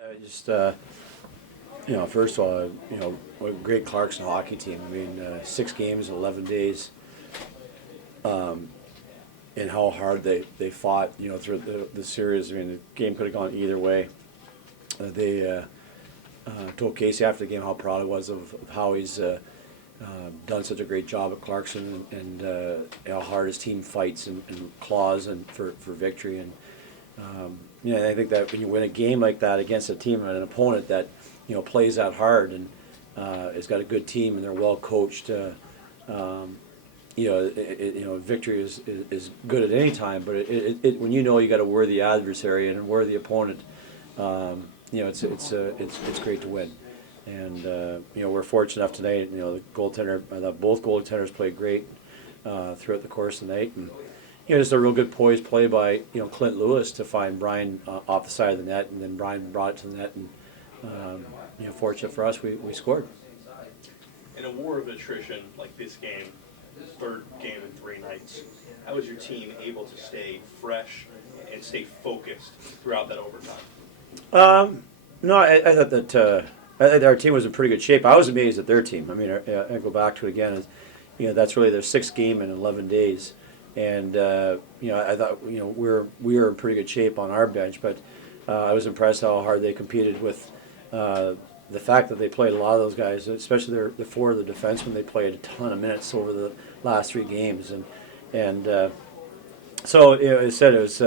First of all, what a great Clarkson hockey team. I mean, 6 games, 11 days, and how hard they fought, through the series. I mean, the game could have gone either way. They told Casey after the game how proud he was of how he's done such a great job at Clarkson and how hard his team fights and claws and for victory. And I think that when you win a game like that against a team and an opponent that plays that hard and has got a good team and they're well coached, victory is good at any time. But when you got a worthy adversary and a worthy opponent, it's great to win. And we're fortunate enough tonight. The goaltender, both goaltenders played great throughout the course of the night, and just a real good poised play by Clint Lewis to find Brian off the side of the net, and then Brian brought it to the net, and fortunate for us, we scored. In a war of attrition like this game, third game in 3 nights, how was your team able to stay fresh and stay focused throughout that overtime? No, I thought that I think our team was in pretty good shape. I was amazed at their team. I mean, I go back to it again. That's really their 6th game in 11 days, and I thought we were in pretty good shape on our bench. But I was impressed how hard they competed with the fact that they played a lot of those guys, especially the 4 of the defensemen. They played a ton of minutes over the last 3 games, and so as I said, it was.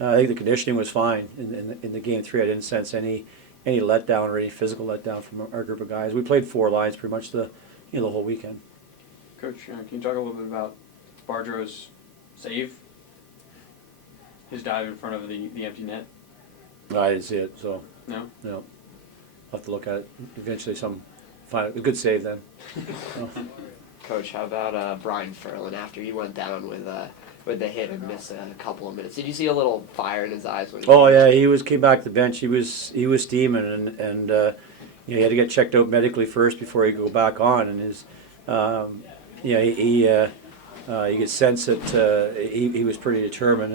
I think the conditioning was fine in the game 3. I didn't sense any letdown or any physical letdown from our group of guys. We played 4 lines pretty much the whole weekend. Coach, can you talk a little bit about Bardro's save? His dive in front of the empty net? No, I didn't see it, so No? no. I'll have to look at it. Eventually find a good save then. So. Coach, how about Brian Ferlin after he went down with the hit and missed a couple of minutes? Did you see a little fire in his eyes when he came back to the bench. He was steaming and he had to get checked out medically first before he could go back on. And his you could sense that he was pretty determined,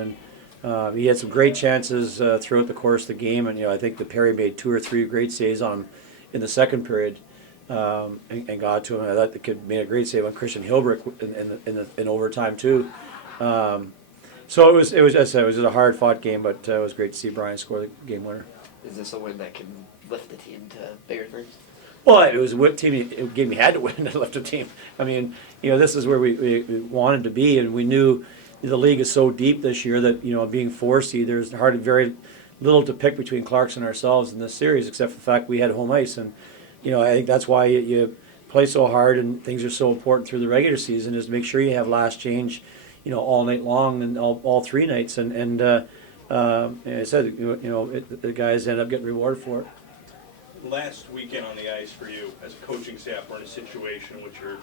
and he had some great chances throughout the course of the game. And I think that Perry made 2 or 3 great saves on him in the second period. And got to him. I thought the kid made a great save on Christian Hilbrick in overtime too. So it was as I said, it was a hard fought game, but it was great to see Brian score the game winner. Is this a win that can lift the team to bigger things? Well, it was a game we had to win to lift the team. I mean, this is where we wanted to be, and we knew the league is so deep this year that being 4 seed, there's very little to pick between Clarkson and ourselves in this series, except for the fact we had home ice. And I think that's why you play so hard and things are so important through the regular season, is to make sure you have last change, all night long and all 3 nights. And I said, the guys end up getting rewarded for it. Last weekend on the ice for you as a coaching staff, we're in a situation in which you're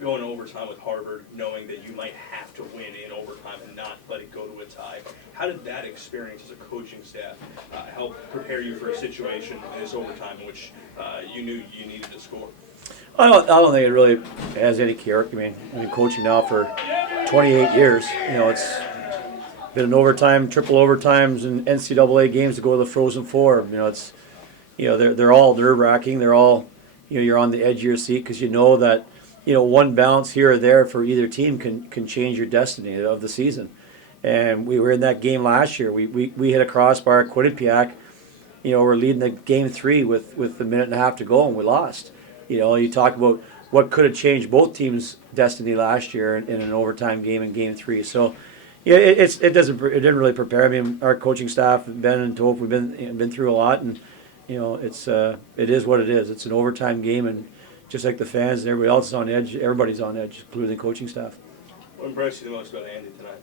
going to overtime with Harvard, knowing that you might have to win in overtime and not let it go to a tie. How did that experience as a coaching staff help prepare you for a situation in this overtime in which you knew you needed to score? I don't think it really has any character. I mean, I've been coaching now for 28 years. It's been an overtime, triple overtimes, and NCAA games to go to the Frozen Four. It's they're all nerve-wracking. They're all you're on the edge of your seat because that one bounce here or there for either team can change your destiny of the season. And we were in that game last year. We hit a crossbar at Quinnipiac. We're leading the game 3 with a minute and a half to go, and we lost. You talk about what could have changed both teams' destiny last year in an overtime game in game 3. So, it didn't really prepare. I mean, our coaching staff, Ben and Tope, we've been through a lot, and it is what it is. It's an overtime game, and just like the fans and everybody else is on edge, everybody's on edge, including the coaching staff. What impressed you the most about Andy tonight?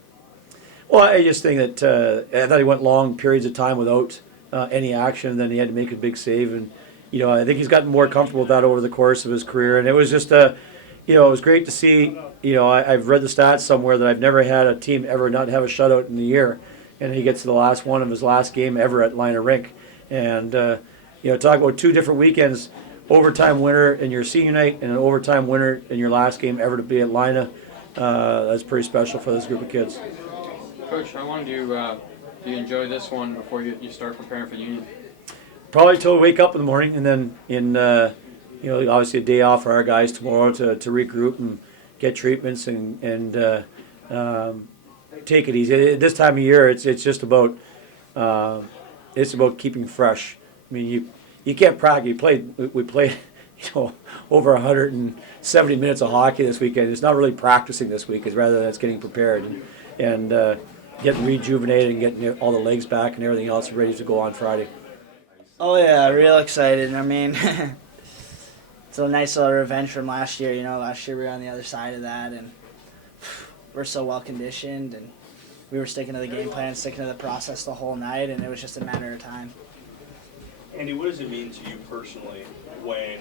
Well, I just think that I thought he went long periods of time without any action, and then he had to make a big save, and I think he's gotten more comfortable with that over the course of his career, and it was just it was great to see. I've read the stats somewhere that I've never had a team ever not have a shutout in the year, and he gets to the last one of his last game ever at Lynah Rink, and talk about 2 different weekends, overtime winner in your senior night and an overtime winner in your last game ever to be at Lynah. That's pretty special for this group of kids. Coach, I wanted you. Do you enjoy this one before you start preparing for the Union? Probably till we wake up in the morning, and then obviously a day off for our guys tomorrow to regroup and get treatments and take it easy. At this time of year, it's just about keeping fresh. I mean, you can't practice. We played over 170 minutes of hockey this weekend. It's not really practicing this week. It's rather that's getting prepared and getting rejuvenated and getting all the legs back and everything else ready to go on Friday. Oh yeah, real excited. I mean, it's a nice little revenge from last year. Last year we were on the other side of that, and we're so well conditioned, and we were sticking to the game plan, sticking to the process the whole night, and it was just a matter of time. Andy, what does it mean to you personally when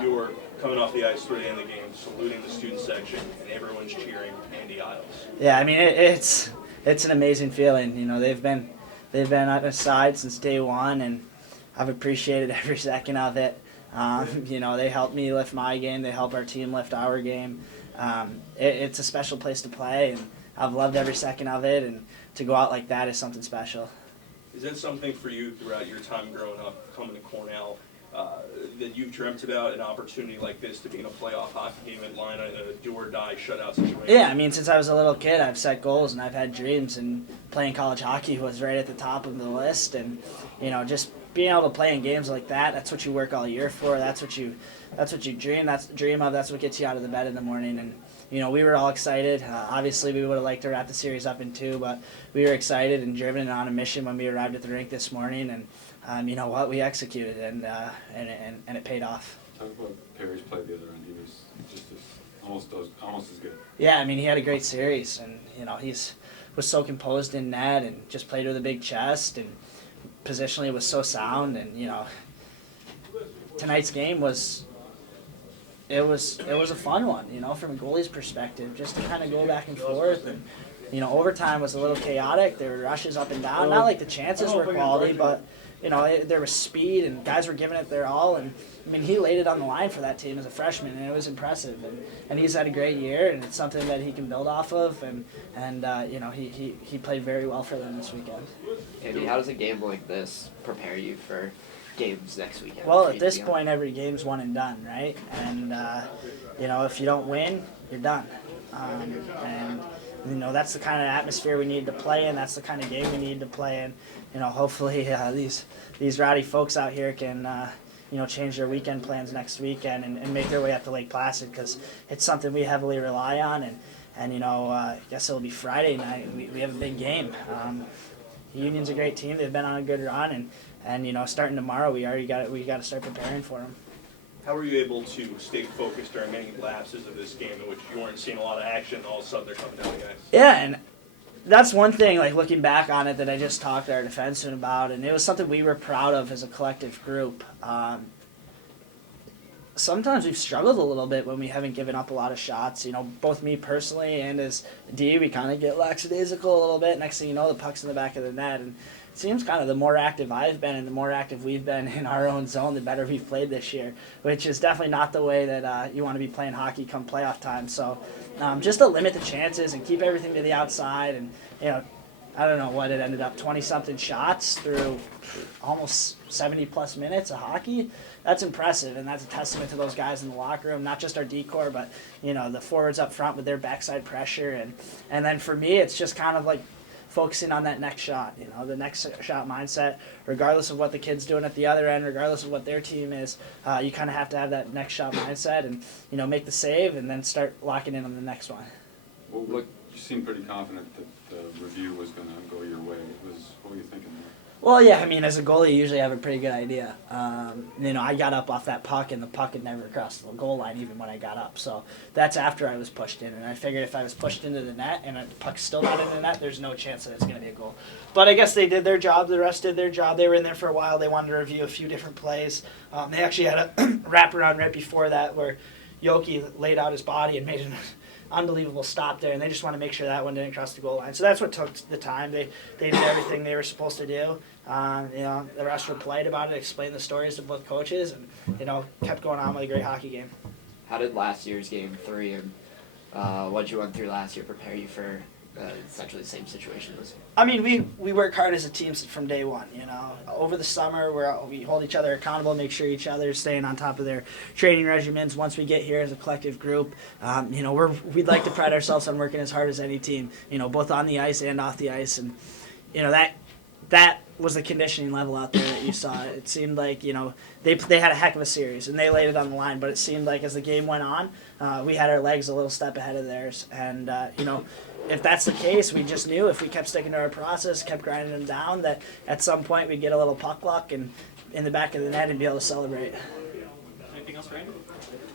you're coming off the ice toward the end of the game, saluting the student section, and everyone's cheering Andy Iles? Yeah, I mean it's an amazing feeling. They've been on our side since day one, and I've appreciated every second of it. They helped me lift my game. They help our team lift our game. It's a special place to play, and I've loved every second of it. And to go out like that is something special. Is that something for you throughout your time growing up, coming to Cornell, that you've dreamt about, an opportunity like this to be in a playoff hockey game at Lynah in a do-or-die shutout situation? Yeah, I mean, since I was a little kid, I've set goals and I've had dreams, and playing college hockey was right at the top of the list. And just being able to play in games like that's what you work all year for. That's what you dream of. That's what gets you out of the bed in the morning. And we were all excited. Obviously, we would have liked to wrap the series up in 2, but we were excited and driven and on a mission when we arrived at the rink this morning. And you know what? We executed, and it paid off. Talk about Perry's play the other end. He was just almost as good. Yeah, I mean, he had a great series, and was so composed in net and just played with a big chest, and positionally was so sound. And tonight's game was a fun one, from a goalie's perspective, just to kind of go back and forth. And overtime was a little chaotic. There were rushes up and down. Not like the chances were quality, but there was speed, and guys were giving it their all. And I mean, he laid it on the line for that team as a freshman, and it was impressive. And he's had a great year, and it's something that he can build off of. And he played very well for them this weekend. Andy, how does a game like this prepare you for games next weekend? Well, at this point, every game's one and done, right? And if you don't win, you're done. And that's the kind of atmosphere we need to play in. That's the kind of game we need to play in. Hopefully these rowdy folks out here can change their weekend plans next weekend and make their way up to Lake Placid, because it's something we heavily rely on. And I guess it'll be Friday night. We have a big game. Union's a great team. They've been on a good run, and starting tomorrow, we got to start preparing for them. How were you able to stay focused during many lapses of this game in which you weren't seeing a lot of action, and all of a sudden they're coming down the ice? Yeah, and that's one thing, like looking back on it, that I just talked to our defenseman about, and it was something we were proud of as a collective group. Sometimes we've struggled a little bit when we haven't given up a lot of shots. Both me personally and as D, we kind of get lackadaisical a little bit. Next thing you know, the puck's in the back of the net. And it seems kind of the more active I've been and the more active we've been in our own zone, the better we've played this year, which is definitely not the way that you want to be playing hockey come playoff time. So just to limit the chances and keep everything to the outside. And, I don't know what it ended up, 20-something shots through almost 70-plus minutes of hockey. That's impressive, and that's a testament to those guys in the locker room, not just our D-corps, but, the forwards up front with their backside pressure. And then for me, it's just kind of like focusing on that next shot, the next shot mindset, regardless of what the kid's doing at the other end, regardless of what their team is, you kind of have to have that next shot mindset and, make the save and then start locking in on the next one. Well, look, you seem pretty confident that the review was going to go your way. What were you thinking there? Well, yeah, I mean, as a goalie, you usually have a pretty good idea. I got up off that puck, and the puck had never crossed the goal line even when I got up. So that's after I was pushed in, and I figured if I was pushed into the net and the puck's still not in the net, there's no chance that it's going to be a goal. But I guess they did their job. The rest did their job. They were in there for a while. They wanted to review a few different plays. They actually had a wraparound right before that where Yoki laid out his body and made an unbelievable stop there, and they just want to make sure that one didn't cross the goal line. So that's what took the time. They did everything they were supposed to do. The rest were polite about it, explained the stories to both coaches, and kept going on with a great hockey game. How did last year's game 3 and what you went through last year prepare you for essentially the same situation as? I mean, we work hard as a team from day one. You know, over the summer we hold each other accountable, make sure each other is staying on top of their training regimens. Once we get here as a collective group, you know, we'd like to pride ourselves on working as hard as any team. You know, both on the ice and off the ice, and you know that was the conditioning level out there that you saw. It seemed like, you know, they had a heck of a series and they laid it on the line, but it seemed like as the game went on, we had our legs a little step ahead of theirs. And, you know, if that's the case, we just knew if we kept sticking to our process, kept grinding them down, that at some point we'd get a little puck luck and in the back of the net and be able to celebrate. Anything else, Randy?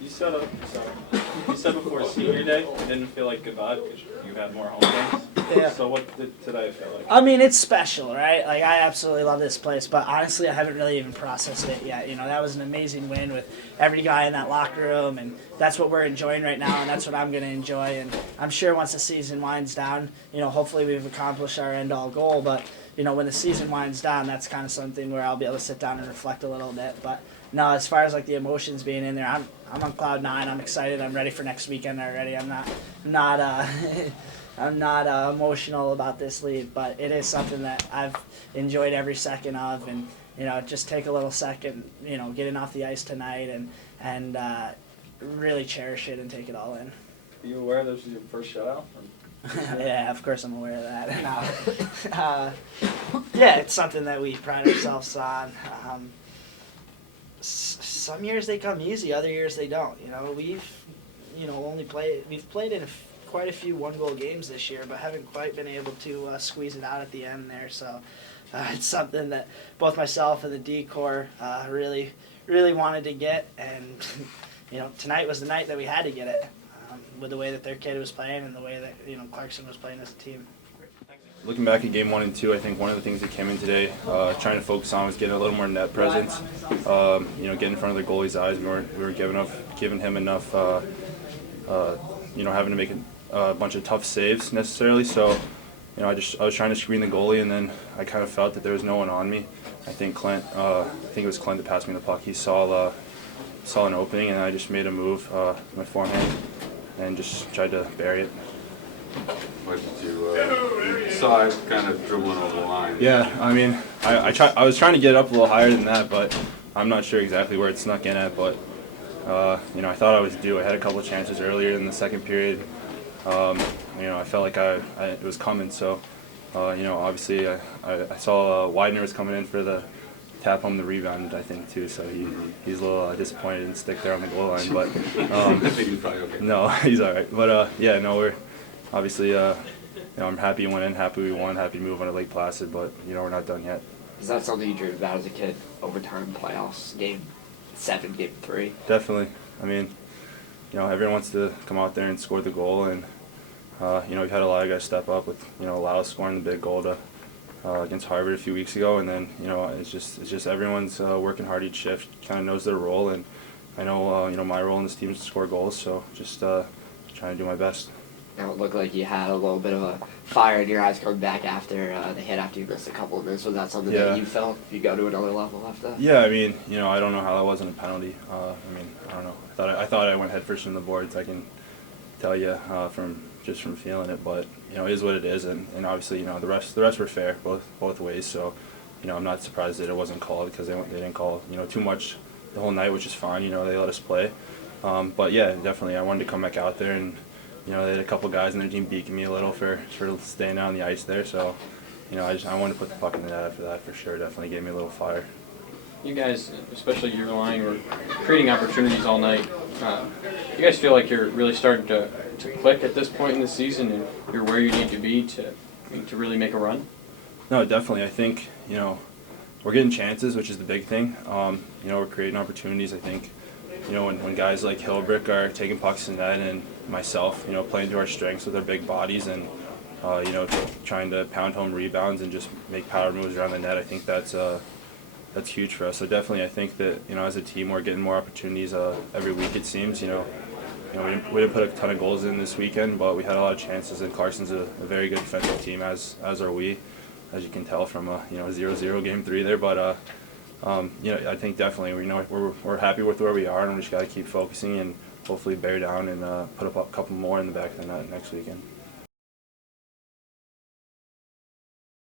You said before senior day, it didn't feel like goodbye because you had more home games. Yeah. So what did today feel like? I mean, it's special, right? Like, I absolutely love this place, but honestly, I haven't really even processed it yet. You know, that was an amazing win with every guy in that locker room, and that's what we're enjoying right now, and that's what I'm going to enjoy. And I'm sure once the season winds down, you know, hopefully we've accomplished our end-all goal, but, you know, when the season winds down, that's kind of something where I'll be able to sit down and reflect a little bit. But, no, as far as, like, the emotions being in there, I'm on cloud nine. I'm excited. I'm ready for next weekend already. I'm not emotional about this league, but it is something that I've enjoyed every second of, and you know, just take a little second, you know, getting off the ice tonight and really cherish it and take it all in. Are you aware this is your first shutout? Yeah, of course I'm aware of that. No. Yeah, it's something that we pride ourselves on. Some years they come easy, other years they don't. You know, we've played in quite a few one-goal games this year, but haven't quite been able to squeeze it out at the end there. So it's something that both myself and the D-Corps really, really wanted to get, and you know, tonight was the night that we had to get it, with the way that their kid was playing and the way that, you know, Clarkson was playing as a team. Looking back at game 1 and 2, I think one of the things that came in today, trying to focus on, was getting a little more net presence. You know, getting in front of the goalie's eyes. We weren't giving him enough. You know, having to make a bunch of tough saves necessarily. So, you know, I was trying to screen the goalie, and then I kind of felt that there was no one on me. I think it was Clint that passed me the puck. He saw an opening, and I just made a move with my forehand and just tried to bury it. What did you saw it kind of dribbling over the line? Yeah, I mean, I was trying to get it up a little higher than that, but I'm not sure exactly where it snuck in at. But you know, I thought I was due. I had a couple of chances earlier in the second period. You know, I felt like it was coming. So, you know, obviously I saw Widener was coming in for the tap home the rebound, I think, too. So he's a little disappointed and stick there on the goal line. But I think he's probably okay. no, he's all right. But yeah, no, we're obviously. You know, I'm happy we went in, happy we won, happy to move on to Lake Placid. But you know, we're not done yet. Is that something you dreamed about as a kid? Overtime playoffs, game 7, game 3. Definitely. I mean, you know, everyone wants to come out there and score the goal, and you know, we've had a lot of guys step up with, you know, Iles scoring the big goal against Harvard a few weeks ago, and then, you know, it's just everyone's working hard each shift, kind of knows their role, and I know you know, my role in this team is to score goals, so just trying to do my best. Now it looked like you had a little bit of a fire in your eyes coming back after the hit after you missed a couple of minutes. Was that something that you felt you go to another level after that? Yeah, I mean, you know, I don't know how that wasn't a penalty. I mean, I don't know. I thought I went headfirst in the boards. I can tell you from feeling it, but you know, it is what it is, and obviously, you know, the rest were fair both ways. So, you know, I'm not surprised that it wasn't called because they didn't call, you know, too much the whole night, which is fine. You know, they let us play. But yeah, definitely, I wanted to come back out there, and you know, they had a couple guys in their team beaking me a little for staying out on the ice there. So, you know, I wanted to put the puck in the net after that for sure. Definitely gave me a little fire. You guys, especially your line, were creating opportunities all night. You guys feel like you're really starting to click at this point in the season, and you're where you need to be to really make a run? No, definitely. I think, you know, we're getting chances, which is the big thing. You know, we're creating opportunities. I think, you know, when guys like Hilbrick are taking pucks in net, and myself, you know, playing to our strengths with our big bodies, and you know, trying to pound home rebounds and just make power moves around the net, I think that's huge for us. So definitely, I think that, you know, as a team, we're getting more opportunities every week, it seems. You know, we didn't put a ton of goals in this weekend, but we had a lot of chances, and Clarkson's a very good defensive team, as are we, as you can tell from you know, 0-0 game 3 there. But you know, I think definitely, you know, we're happy with where we are, and we just got to keep focusing and hopefully bear down and put up a couple more in the back of the net next weekend.